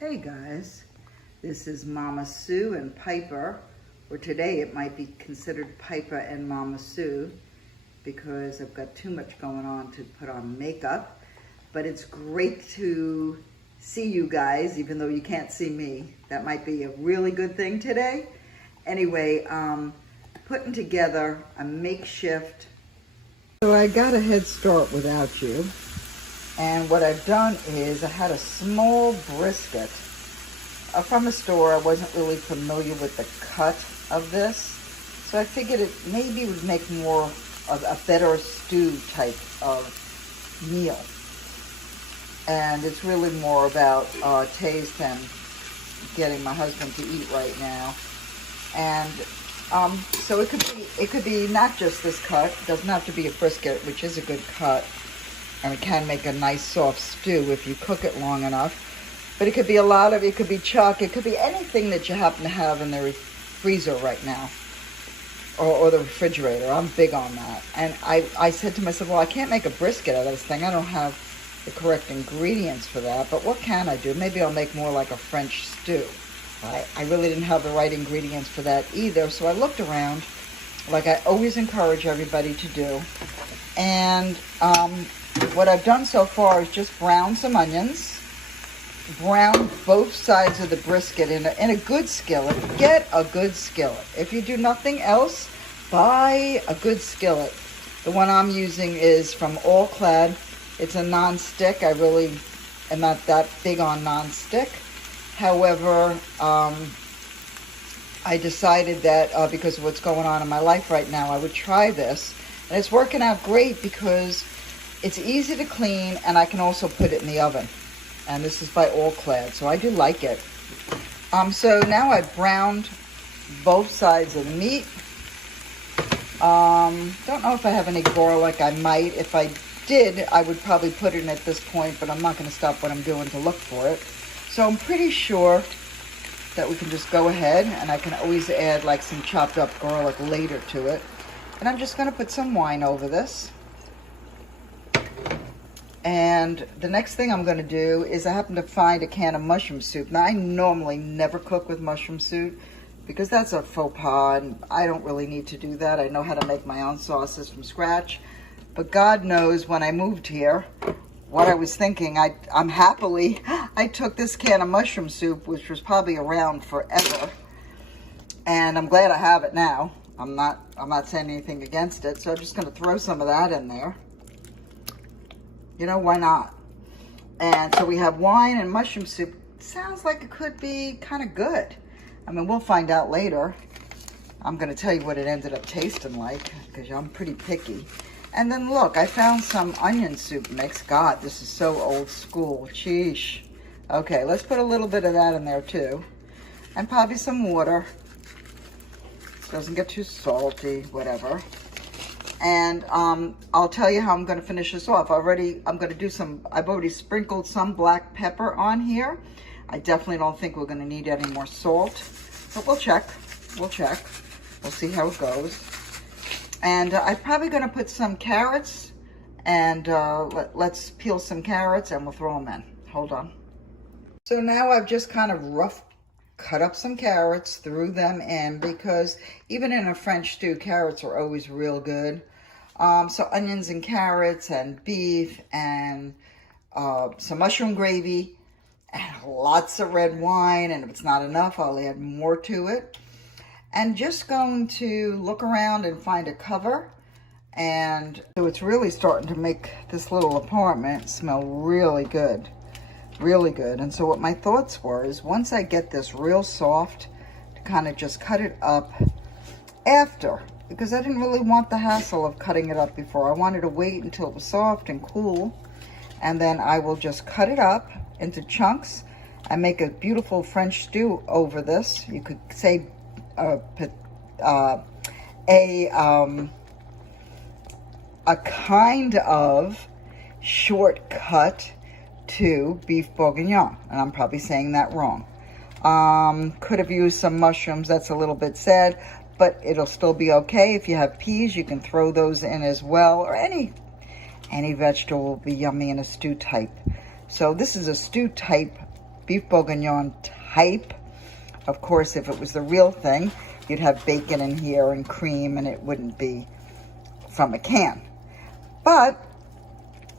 Hey guys, this is Mama Sue and Piper, or today it might be considered Piper and Mama Sue because I've got too much going on to put on makeup, but it's great to see you guys even though you can't see me. That might be a really good thing today. Anyway, putting together a makeshift. So I got a head start without you. And what I've done is I had a small brisket from a store. I wasn't really familiar with the cut of this, so I figured it maybe would make more of a better stew type of meal. And it's really more about taste and getting my husband to eat right now. And so it could be not just this cut. It doesn't have to be a brisket, which is a good cut. And it can make a nice soft stew if you cook it long enough. But it could be it could be chuck, it could be anything that you happen to have in the freezer right now. Or the refrigerator. I'm big on that. And I said to myself, well, I can't make a brisket out of this thing. I don't have the correct ingredients for that. But what can I do? Maybe I'll make more like a French stew. I really didn't have the right ingredients for that either. So I looked around, like I always encourage everybody to do. And what I've done so far is just brown some onions, brown both sides of the brisket in a good skillet. Get a good skillet. If you do nothing else, buy a good skillet. The one I'm using is from All Clad. It's a non-stick. I really am not that big on non-stick. However, I decided that because of what's going on in my life right now, I would try this. And it's working out great because it's easy to clean, and I can also put it in the oven. And this is by All Clad, so I do like it. So now I've browned both sides of the meat. Don't know if I have any garlic. I might. If I did, I would probably put it in at this point, but I'm not going to stop what I'm doing to look for it. So I'm pretty sure that we can just go ahead, and I can always add like some chopped up garlic later to it. And I'm just going to put some wine over this. And the next thing I'm going to do is I happen to find a can of mushroom soup. Now, I normally never cook with mushroom soup because that's a faux pas, and I don't really need to do that. I know how to make my own sauces from scratch. But God knows when I moved here, what I was thinking, I took this can of mushroom soup, which was probably around forever, and I'm glad I have it now. I'm not saying anything against it, so I'm just going to throw some of that in there. You know, why not? And so we have wine and mushroom soup. Sounds like it could be kind of good. I mean, we'll find out later. I'm going to tell you what it ended up tasting like because I'm pretty picky. And then look, I found some onion soup mix. God, this is so old school. Sheesh. Okay, let's put a little bit of that in there too. And probably some water. Doesn't get too salty, whatever. And I'll tell you how I'm going to finish this off. I've already sprinkled some black pepper on here. I definitely don't think we're going to need any more salt, but we'll check. We'll see how it goes. And I'm probably going to put some carrots, and let's peel some carrots and we'll throw them in. Hold on. So now I've just kind of cut up some carrots, threw them in, because even in a French stew, carrots are always real good. So onions and carrots and beef and some mushroom gravy and lots of red wine. And if it's not enough, I'll add more to it. And just going to look around and find a cover. And so it's really starting to make this little apartment smell really good. Really good. And so what my thoughts were is once I get this real soft, to kind of just cut it up after, because I didn't really want the hassle of cutting it up before. I wanted to wait until it was soft and cool, and then I will just cut it up into chunks and make a beautiful French stew over this. You could say a kind of shortcut to beef bourguignon, and I'm probably saying that wrong. Could have used some mushrooms. That's a little bit sad, but it'll still be okay. If you have peas, you can throw those in as well, or any vegetable will be yummy in a stew type. So this is a stew type beef bourguignon type. Of course, if it was the real thing, you'd have bacon in here and cream, and it wouldn't be from a can. But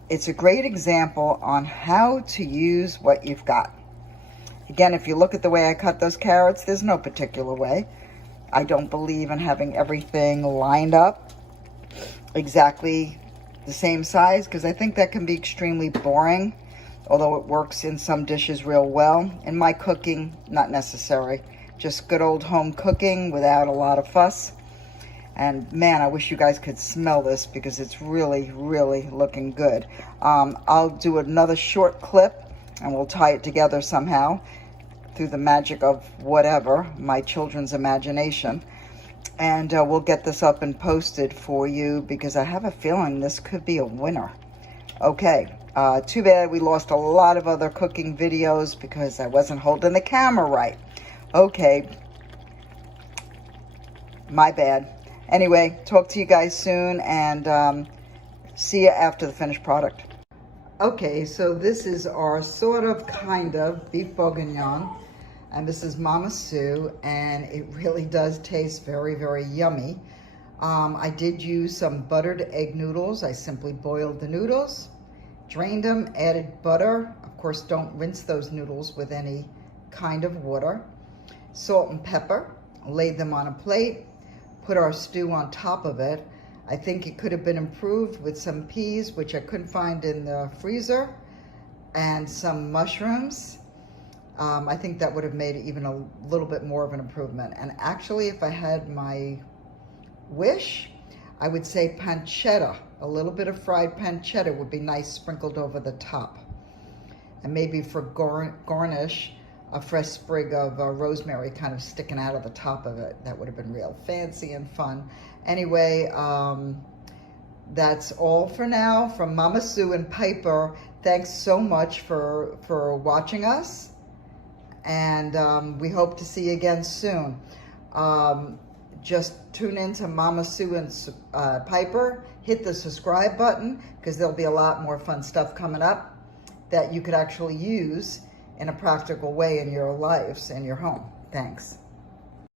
it's a great example on how to use what you've got. Again, if you look at the way I cut those carrots, there's no particular way. I don't believe in having everything lined up exactly the same size, because I think that can be extremely boring, although it works in some dishes real well. In my cooking, not necessary. Just good old home cooking without a lot of fuss. And man, I wish you guys could smell this, because it's really, really looking good. I'll do another short clip and we'll tie it together somehow through the magic of whatever, my children's imagination. And we'll get this up and posted for you, because I have a feeling this could be a winner. Okay, too bad we lost a lot of other cooking videos because I wasn't holding the camera right. Okay, my bad. Anyway, talk to you guys soon, and see you after the finished product. Okay, so this is our sort of kind of beef bourguignon, and this is Mama Sue, and it really does taste very, very yummy. I did use some buttered egg noodles. I simply boiled the noodles, drained them, added butter. Of course, don't rinse those noodles with any kind of water. Salt and pepper, laid them on a plate, put our stew on top of it. I think it could have been improved with some peas, which I couldn't find in the freezer, and some mushrooms. I think that would have made it even a little bit more of an improvement. And actually, if I had my wish, I would say pancetta. A little bit of fried pancetta would be nice sprinkled over the top. And maybe for garnish, a fresh sprig of rosemary kind of sticking out of the top of it. That would have been real fancy and fun. Anyway, that's all for now from Mama Sue and Piper. Thanks so much for watching us. And we hope to see you again soon. Just tune in to Mama Sue and Piper. Hit the subscribe button, because there'll be a lot more fun stuff coming up that you could actually use in a practical way in your lives, in your home. Thanks.